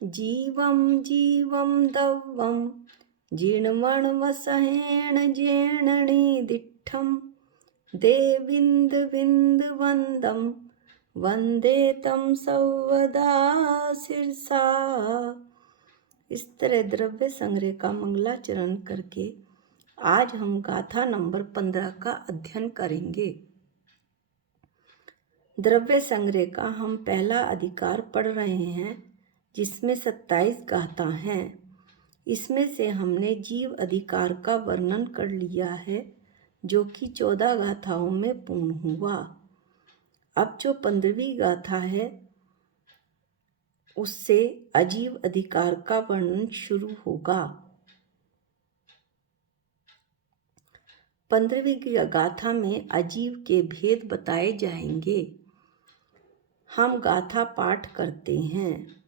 जीवं जीवं दव्वं जीर्णमणवसहेण जीर्णनिदिष्टं देविन्दुबिन्दुवन्दं वन्दे तं सर्वदा शिरसा। इस तरह द्रव्य संग्रह का मंगलाचरण करके आज हम गाथा नंबर 15 का अध्ययन करेंगे। द्रव्य संग्रह का हम पहला अधिकार पढ़ रहे हैं, जिसमें 27 गाथा हैं। इसमें से हमने जीव अधिकार का वर्णन कर लिया है, जो कि 14 गाथाओं में पूर्ण हुआ। अब जो 15वीं गाथा है, उससे अजीव अधिकार का वर्णन शुरू होगा। 15वीं गाथा में अजीव के भेद बताए जाएंगे। हम गाथा पाठ करते हैं।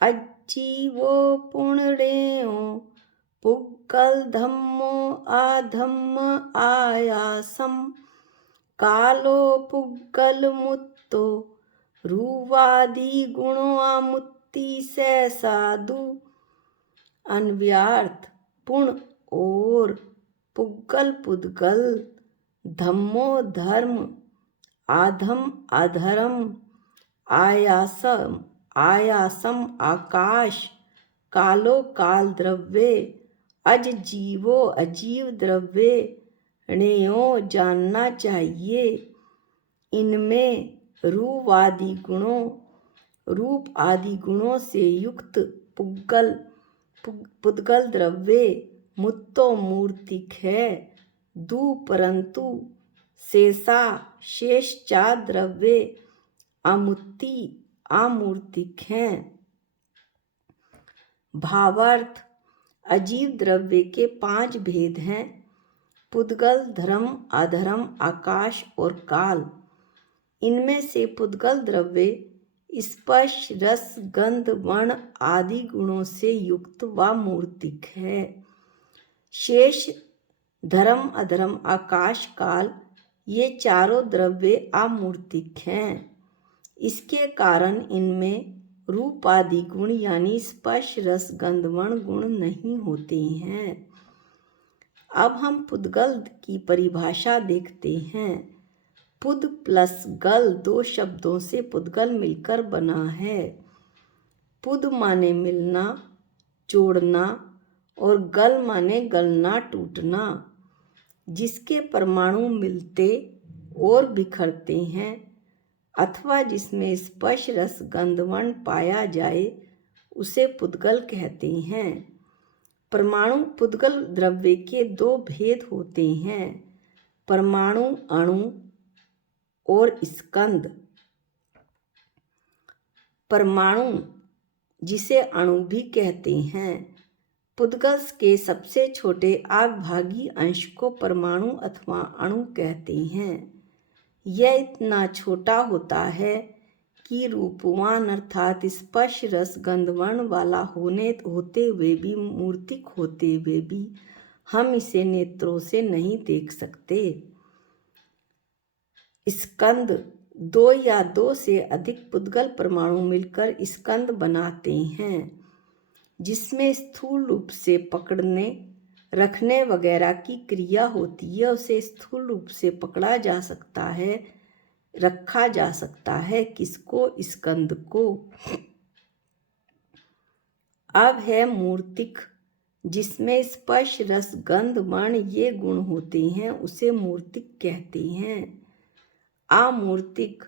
अजीवो पुण्रेयो पुग्गल धम्मो आधम्म आयासम कालो पुग्गल मुत्तो रूवादि गुणो आमुत्ति से साधु। अन्व्यार्थ पुण्य और पुग्गल पुद्गल, धम्मो धर्म, आधम अधर्म, आयासम आकाश, कालो काल द्रव्य, अज जीवो अजीव द्रव्य, णेयो जानना चाहिए। इनमें रूप आदि गुणों से युक्त पुद्गल द्रव्य मुत्तो मूर्तिक है। परंतु शेष चार द्रव्य अमूर्तिक हैं। भावार्थ अजीव द्रव्य के 5 भेद हैं: पुद्गल, धर्म, अधर्म, आकाश और काल। इनमें से पुद्गल द्रव्य स्पर्श, रस, गंध, वर्ण आदि गुणों से युक्त व मूर्तिक है। शेष धर्म, अधर्म, आकाश, काल ये चारों द्रव्य अमूर्तिक हैं। इसके कारण इनमें रूप आदि गुण यानी स्पर्श, रस, गंध, वर्ण गुण नहीं होते हैं। अब हम पुद्गल की परिभाषा देखते हैं। पुद प्लस गल 2 शब्दों से पुद्गल मिलकर बना है। पुद माने मिलना, जोड़ना, और गल माने गलना, टूटना। जिसके परमाणु मिलते और बिखरते हैं अथवा जिसमें स्पर्श, रस, गंध, वर्ण पाया जाए उसे पुद्गल कहते हैं। परमाणु पुद्गल द्रव्य के 2 भेद होते हैं: परमाणु अणु और स्कंद। परमाणु, जिसे अणु भी कहते हैं, पुद्गल के सबसे छोटे अविभाज्य अंश को परमाणु अथवा अणु कहते हैं। यह इतना छोटा होता है कि रूपवान अर्थात स्पर्श, रस, गंध, वर्ण वाला होते हुए भी, मूर्तिक होते हुए भी हम इसे नेत्रों से नहीं देख सकते। स्कंद 2 या 2 से अधिक पुद्गल परमाणु मिलकर स्कंद बनाते हैं, जिसमें स्थूल रूप से पकड़ने, रखने वगैरह की क्रिया होती है। उसे स्थूल रूप से पकड़ा जा सकता है, रखा जा सकता है। किसको? स्कंद को। अब है मूर्तिक, जिसमें स्पर्श, रस, गंध, वर्ण ये गुण होते हैं, उसे मूर्तिक कहते हैं। अमूर्तिक,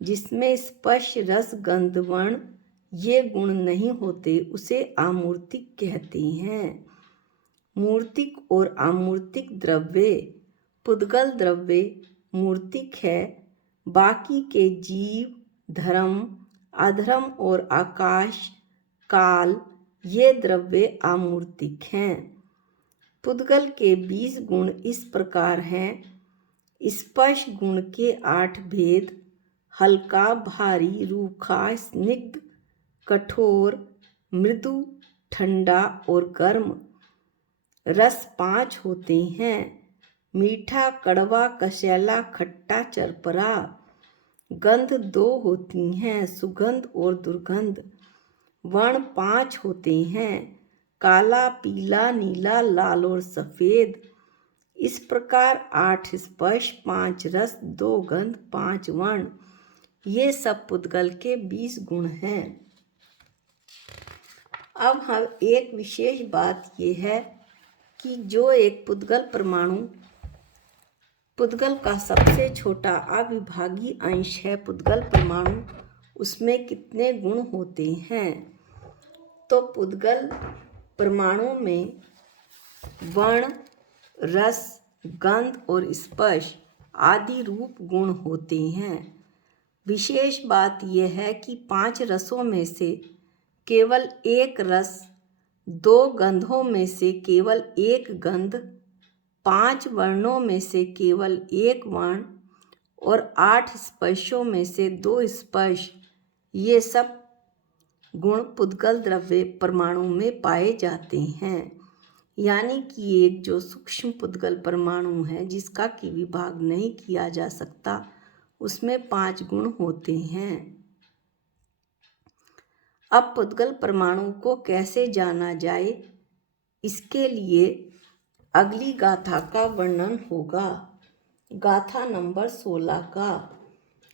जिसमें स्पर्श, रस, गंध, वर्ण ये गुण नहीं होते, उसे अमूर्तिक कहते हैं। मूर्तिक और अमूर्तिक द्रव्य। पुद्गल द्रव्य मूर्तिक है, बाकी के जीव, धर्म, अधर्म और आकाश, काल ये द्रव्य अमूर्तिक हैं। पुद्गल के 20 गुण इस प्रकार हैं: स्पर्श गुण के 8 भेद: हल्का, भारी, रूखा, स्निग्ध, कठोर, मृदु, ठंडा और गर्म। रस 5 होते हैं: मीठा, कड़वा, कसेला, खट्टा, चरपरा। गंध 2 होती हैं, सुगंध और दुर्गंध। वर्ण 5 होते हैं, काला, पीला, नीला, लाल और सफेद। इस प्रकार 8 स्पर्श, 5 रस, 2 गंध, 5 वर्ण, ये सब पुद्गल के 20 गुण हैं। अब हम एक विशेष बात ये है कि जो एक पुद्गल परमाणु, पुद्गल का सबसे छोटा अविभाज्य अंश है पुद्गल परमाणु, उसमें कितने गुण होते हैं। तो पुद्गल परमाणु में वर्ण, रस, गंध और स्पर्श आदि रूप गुण होते हैं। विशेष बात यह है कि 5 रसों में से केवल 1 रस, 2 गंधों में से केवल 1 गंध, 5 वर्णों में से केवल 1 वर्ण और 8 स्पर्शों में से 2 स्पर्श, ये सब गुण पुद्गल द्रव्य परमाणु में पाए जाते हैं। यानी कि एक जो सूक्ष्म पुद्गल परमाणु है जिसका कि विभाग नहीं किया जा सकता, उसमें 5 गुण होते हैं। अब पुद्गल परमाणु को कैसे जाना जाए, इसके लिए अगली गाथा का वर्णन होगा, गाथा नंबर 16 का,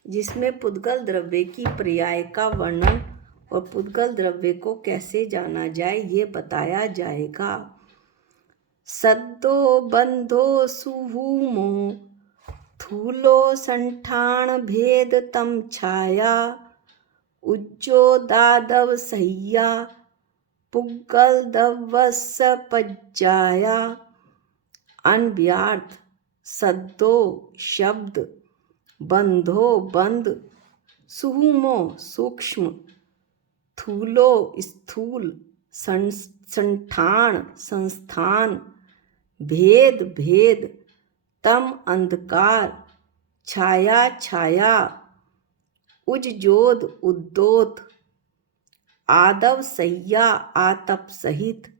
जिसमें पुद्गल द्रव्य की पर्याय का वर्णन और पुद्गल द्रव्य को कैसे जाना जाए ये बताया जाएगा। सद्दो बंधो सुहूमो थूलो संठान भेद तम छाया उज्जो दादव सह्या पुग्गल दवस पज्जाया। अन्व्यार्थ। सद्दो शब्द, बंधो बंध, सुहूमो सूक्ष्म, थूलो स्थूल, संठान संस्थान, भेद भेद, तम अंधकार, छाया छाया, उज्जोद उद्दोत, आदव सह्या आतप सहित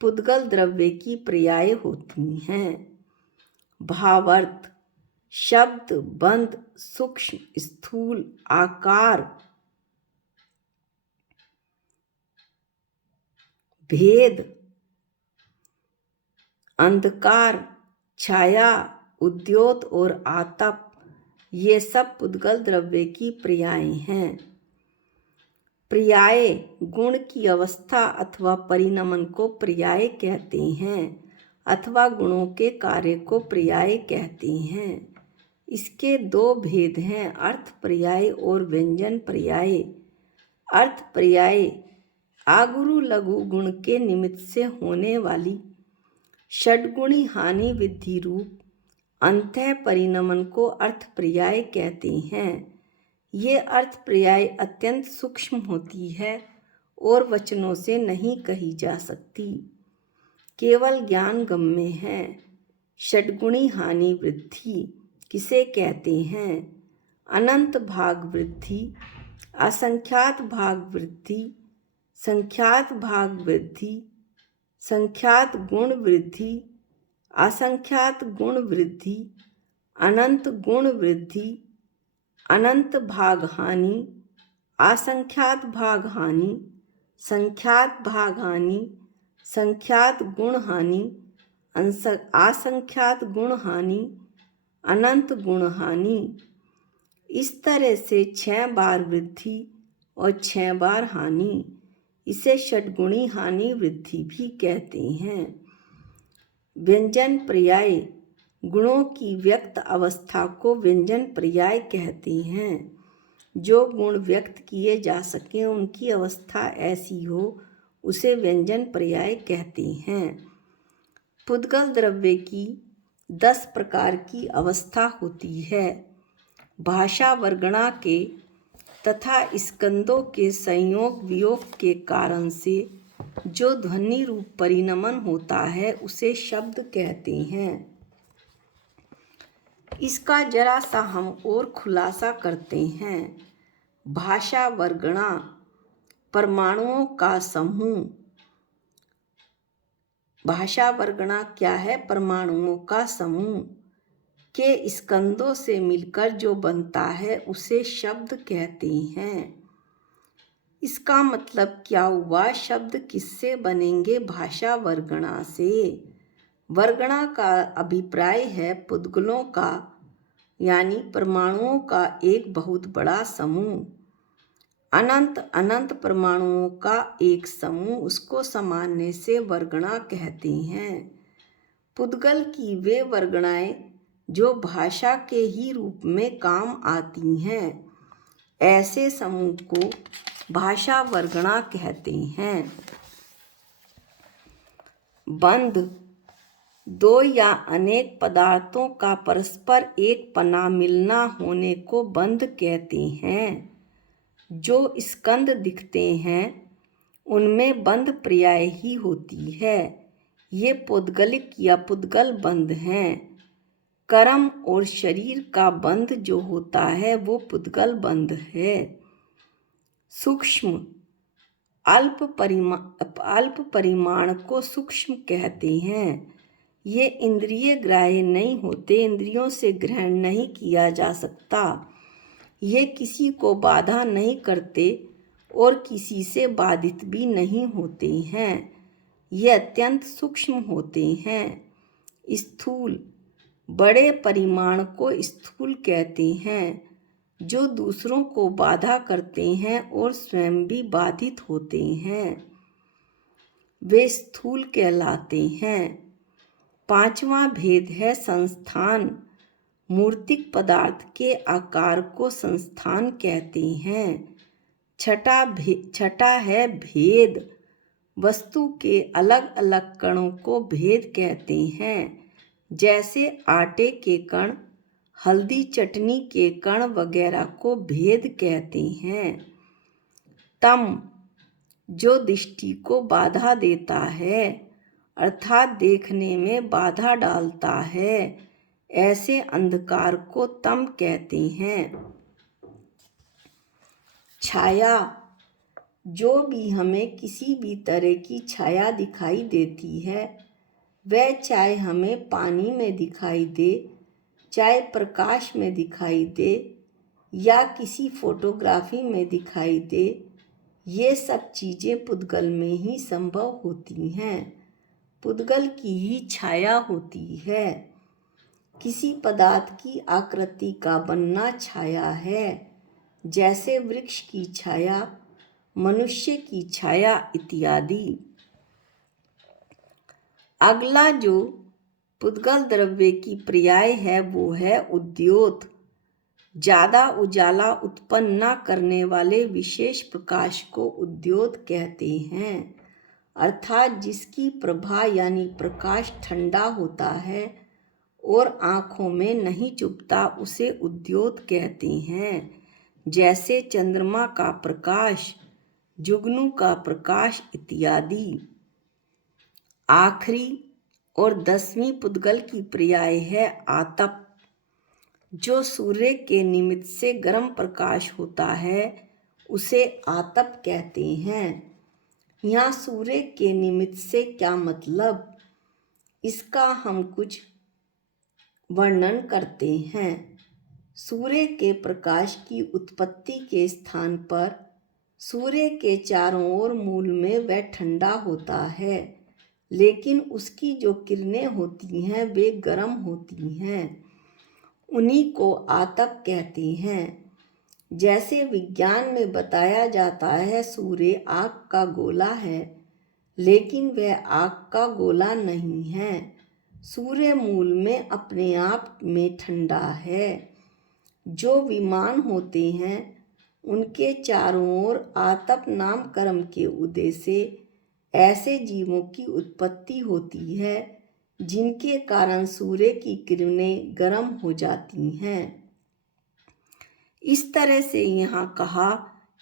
पुद्गल द्रव्य की पर्याय होती हैं। भावार्थ। शब्द, बंध, सूक्ष्म, स्थूल, आकार, भेद, अंधकार, छाया, उद्योत और आतप, ये सब पुद्गल द्रव्य की पर्याय हैं। पर्याय गुण की अवस्था अथवा परिणमन को पर्याय कहते हैं अथवा गुणों के कार्य को पर्याय कहते हैं। इसके 2 भेद हैं, अर्थ पर्याय और व्यंजन पर्याय। अर्थ पर्याय आगुरु लघु गुण के निमित्त से होने वाली षड्गुणी हानि विधि रूप अंतः परिणमन को अर्थ पर्याय कहते हैं। ये अर्थ पर्याय अत्यंत सूक्ष्म होती है और वचनों से नहीं कही जा सकती, केवल ज्ञान गम्य है। षड्गुणी हानि वृद्धि किसे कहते हैं? अनंत भाग वृद्धि, असंख्यात भाग वृद्धि, संख्यात भाग वृद्धि, संख्यात गुण वृद्धि, असंख्यात गुण वृद्धि, अनंत गुण वृद्धि, अनंत भाग हानि, असंख्यात भाग हानि, संख्यात भाग हानि, संख्यात गुण हानि, असंख्यात गुण हानि, अनंत गुण हानि। इस तरह से 6 बार वृद्धि और 6 बार हानि, इसे षड्गुणी हानि वृद्धि भी कहते हैं। व्यंजन पर्याय गुणों की व्यक्त अवस्था को व्यंजन पर्याय कहते हैं। जो गुण व्यक्त किए जा सकें, उनकी अवस्था ऐसी हो, उसे व्यंजन पर्याय कहते हैं। पुद्गल द्रव्य की 10 प्रकार की अवस्था होती है। भाषा वर्गणा के तथा स्कंदों के संयोग वियोग के कारण से जो ध्वनि रूप परिणमन होता है उसे शब्द कहते हैं। इसका जरा सा हम और खुलासा करते हैं। भाषा वर्गणा परमाणुओं का समूह भाषा वर्गणा क्या है? परमाणुओं का समूह के स्कंदों से मिलकर जो बनता है उसे शब्द कहते हैं। इसका मतलब क्या हुआ? शब्द किससे बनेंगे? भाषा वर्गणा से। वर्गणा का अभिप्राय है पुद्गलों का यानी परमाणुओं का एक बहुत बड़ा समूह। अनंत अनंत परमाणुओं का एक समूह, उसको समान्य से वर्गणा कहते हैं। पुद्गल की वे वर्गणाएं जो भाषा के ही रूप में काम आती हैं, ऐसे समूह को भाषा वर्गणा कहते हैं। बंध दो या अनेक पदार्थों का परस्पर एक पना मिलना होने को बंध कहते हैं। जो स्कंद दिखते हैं उनमें बंध पर्याय ही होती है। ये पौद्गलिक या पुद्गल बंध हैं। कर्म और शरीर का बंध जो होता है वो पुद्गल बंध है। सूक्ष्म अल्प परिमाण को सूक्ष्म कहते हैं। ये इंद्रिय ग्राह्य नहीं होते, इंद्रियों से ग्रहण नहीं किया जा सकता। ये किसी को बाधा नहीं करते और किसी से बाधित भी नहीं होते हैं। ये अत्यंत सूक्ष्म होते हैं। स्थूल बड़े परिमाण को स्थूल कहते हैं, जो दूसरों को बाधा करते हैं और स्वयं भी बाधित होते हैं, वे स्थूल कहलाते हैं। पांचवा भेद है संस्थान। मूर्तिक पदार्थ के आकार को संस्थान कहते हैं। छठा है भेद। वस्तु के अलग अलग कणों को भेद कहते हैं, जैसे आटे के कण, हल्दी चटनी के कण वगैरह को भेद कहते हैं। तम जो दृष्टि को बाधा देता है, अर्थात देखने में बाधा डालता है, ऐसे अंधकार को तम कहते हैं। छाया जो भी हमें किसी भी तरह की छाया दिखाई देती है, वह चाहे हमें पानी में दिखाई दे, चाहे प्रकाश में दिखाई दे या किसी फोटोग्राफी में दिखाई दे, ये सब चीज़ें पुद्गल में ही संभव होती हैं। पुद्गल की ही छाया होती है। किसी पदार्थ की आकृति का बनना छाया है, जैसे वृक्ष की छाया, मनुष्य की छाया इत्यादि। अगला जो पुद्गल द्रव्य की पर्याय है वो है उद्योत। ज़्यादा उजाला उत्पन्न न करने वाले विशेष प्रकाश को उद्योत कहते हैं, अर्थात जिसकी प्रभा यानी प्रकाश ठंडा होता है और आँखों में नहीं चुभता, उसे उद्योत कहते हैं। जैसे चंद्रमा का प्रकाश, जुगनू का प्रकाश इत्यादि। आखिरी और 10वीं पुद्गल की पर्याय है आतप। जो सूर्य के निमित्त से गर्म प्रकाश होता है उसे आतप कहते हैं। यहाँ सूर्य के निमित्त से क्या मतलब, इसका हम कुछ वर्णन करते हैं। सूर्य के प्रकाश की उत्पत्ति के स्थान पर सूर्य के चारों ओर मूल में वह ठंडा होता है, लेकिन उसकी जो किरणें होती हैं वे गर्म होती हैं। उन्हीं को आतप कहते हैं। जैसे विज्ञान में बताया जाता है सूर्य आग का गोला है, लेकिन वह आग का गोला नहीं है। सूर्य मूल में अपने आप में ठंडा है। जो विमान होते हैं उनके चारों ओर आतप नाम कर्म के उदय से ऐसे जीवों की उत्पत्ति होती है जिनके कारण सूर्य की किरणें गर्म हो जाती हैं। इस तरह से यहाँ कहा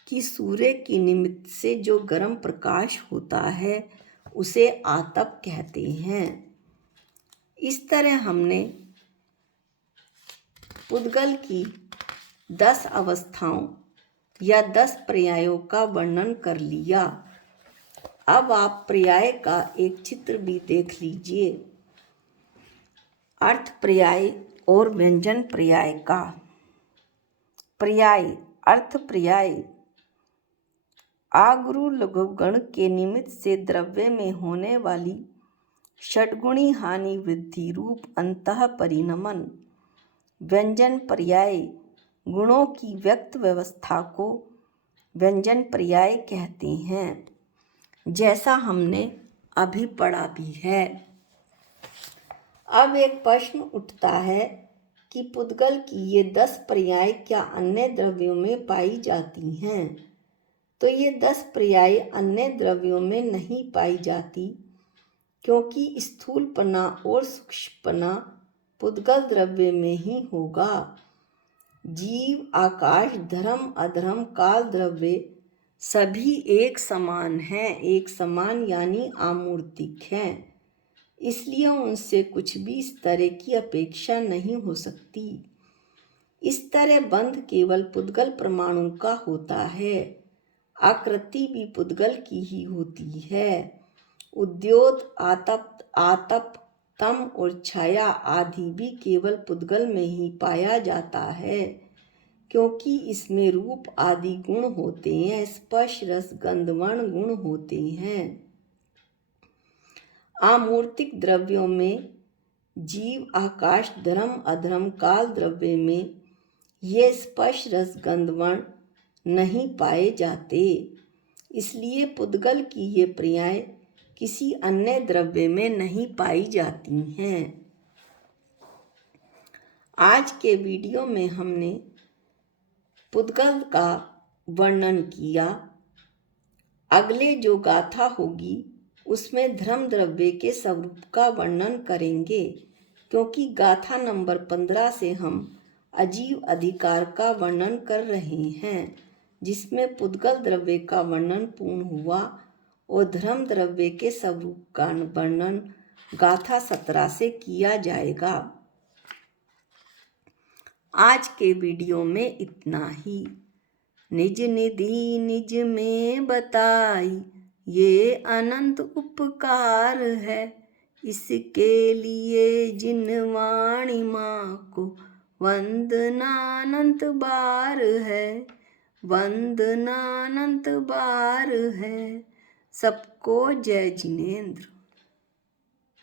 कि सूर्य के निमित्त से जो गर्म प्रकाश होता है उसे आतप कहते हैं। इस तरह हमने पुद्गल की 10 अवस्थाओं या 10 पर्यायों का वर्णन कर लिया। अब आप पर्याय का एक चित्र भी देख लीजिए। अर्थ पर्याय और व्यंजन पर्याय का। पर्याय, अर्थ पर्याय। आगुरु लघुगण के निमित्त से द्रव्य में होने वाली षड्गुणी हानि वृद्धि रूप अंतः परिणमन। व्यंजन पर्याय, गुणों की व्यक्त व्यवस्था को व्यंजन पर्याय कहते हैं, जैसा हमने अभी पढ़ा भी है। अब एक प्रश्न उठता है कि पुद्गल की ये 10 पर्याय क्या अन्य द्रव्यों में पाई जाती हैं? तो ये 10 पर्याय अन्य द्रव्यों में नहीं पाई जाती, क्योंकि स्थूलपना और सूक्ष्मपना पुद्गल द्रव्य में ही होगा। जीव, आकाश, धर्म, अधर्म, काल द्रव्य सभी एक समान हैं, एक समान यानी आमूर्तिक हैं, इसलिए उनसे कुछ भी इस तरह की अपेक्षा नहीं हो सकती। इस तरह बंध केवल पुद्गल परमाणु का होता है, आकृति भी पुद्गल की ही होती है। उद्योत, आतप, तम और छाया आदि भी केवल पुद्गल में ही पाया जाता है, क्योंकि इसमें रूप आदि गुण होते हैं, स्पर्श रस गंध वर्ण गुण होते हैं। आमूर्तिक द्रव्यों में जीव, आकाश, धर्म, अधर्म, काल द्रव्य में ये स्पर्श रस गंध वर्ण नहीं पाए जाते, इसलिए पुद्गल की ये पर्याय किसी अन्य द्रव्य में नहीं पाई जाती हैं। आज के वीडियो में हमने पुद्गल का वर्णन किया। अगले जो गाथा होगी उसमें धर्म द्रव्य के स्वरूप का वर्णन करेंगे, क्योंकि गाथा नंबर 15 से हम अजीव अधिकार का वर्णन कर रहे हैं, जिसमें पुद्गल द्रव्य का वर्णन पूर्ण हुआ और धर्म द्रव्य के स्वरूप का वर्णन गाथा 17 से किया जाएगा। आज के वीडियो में इतना ही। निज निधि निज में बताई ये अनंत उपकार है, इसके लिए जिन वाणी माँ को वंदनानंत बार है, वंदनानंत बार है। सबको जय जिनेंद्र।